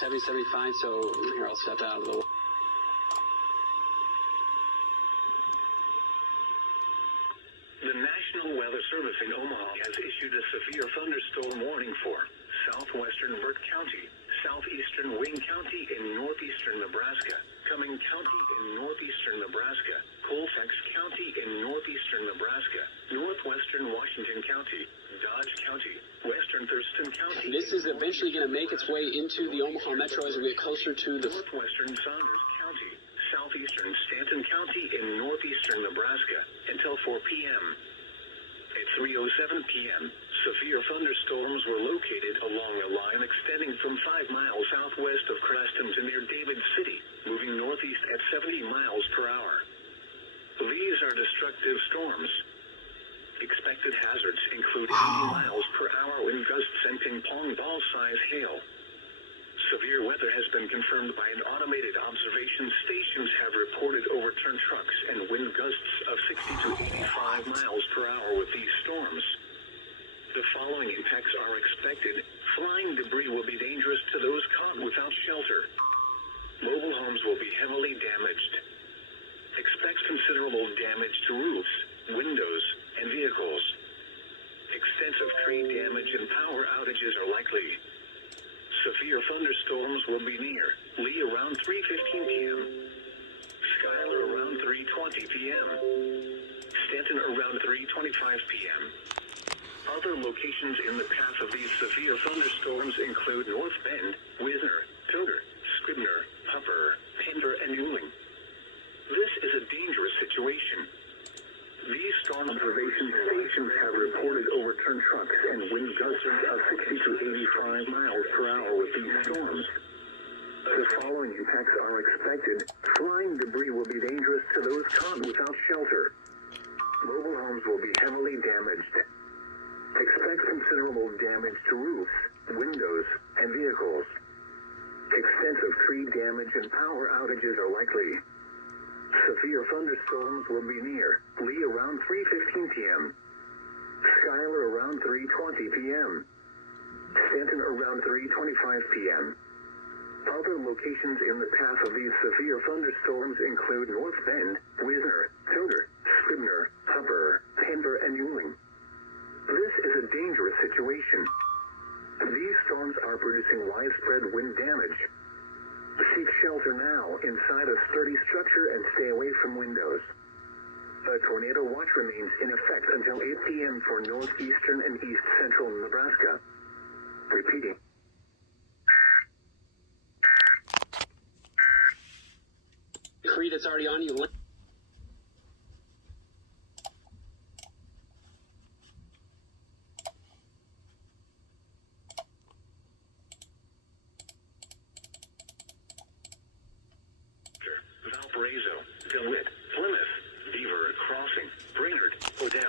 70, 75, so here I'll step out of the way. The National Weather Service in Omaha has issued a severe thunderstorm warning for southwestern Burke County, southeastern Wayne County in northeastern Nebraska, Cumming County in northeastern Nebraska, Colfax County in northeastern Nebraska, northwestern Washington County, Dodge County, western Thurston County. This is eventually going to make its way into the Omaha Metro as we get closer to the northwestern Saunders County, southeastern Stanton County in northeastern Nebraska until 4 p.m. At 3:07 p.m., severe thunderstorms were located along a line extending from 5 miles southwest of Creston to near David City, moving northeast at 70 miles per hour. These are destructive storms. Expected hazards include 80 miles per hour wind gusts and ping-pong ball-size hail. Severe weather has been confirmed by an automated observation. Stations have reported overturned trucks and wind gusts of 60 to 85 miles per hour with these storms. The following impacts are expected. Flying debris will be dangerous to those caught without shelter. Mobile homes will be heavily damaged. Expect considerable damage to roofs, windows, and vehicles. Extensive tree damage and power outages are likely. Severe thunderstorms will be near Lee around 3:15 p.m., Schuyler around 3:20 p.m., Stanton around 3:25 p.m. Other locations in the path of these severe thunderstorms include North Bend, Wisner, Tilger, Scribner, Hupper, Pender, and Ewing. This is a dangerous situation. These storm observation stations have reported overturned trucks and wind gusts of 60 to 85 miles per hour with these storms. The following impacts are expected. Flying debris will be dangerous to those caught without shelter. Mobile homes will be heavily damaged. Expect considerable damage to roofs, windows, and vehicles. Extensive tree damage and power outages are likely. Severe thunderstorms will be near Lee around 3:15 p.m., Schuyler around 3:20 p.m., Stanton around 3:25 p.m. Other locations in the path of these severe thunderstorms include North Bend, Wisner, Tilger, Scribner, Hupper, Pender, and Ewing. This is a dangerous situation. These storms are producing widespread wind damage. Seek shelter now inside a sturdy structure and stay away from windows. A tornado watch remains in effect until 8 p.m. for northeastern and east central Nebraska. Repeating. decree that's already on you. Valparaiso, DeWitt, Plymouth, Beaver Crossing, Brainerd, Odell.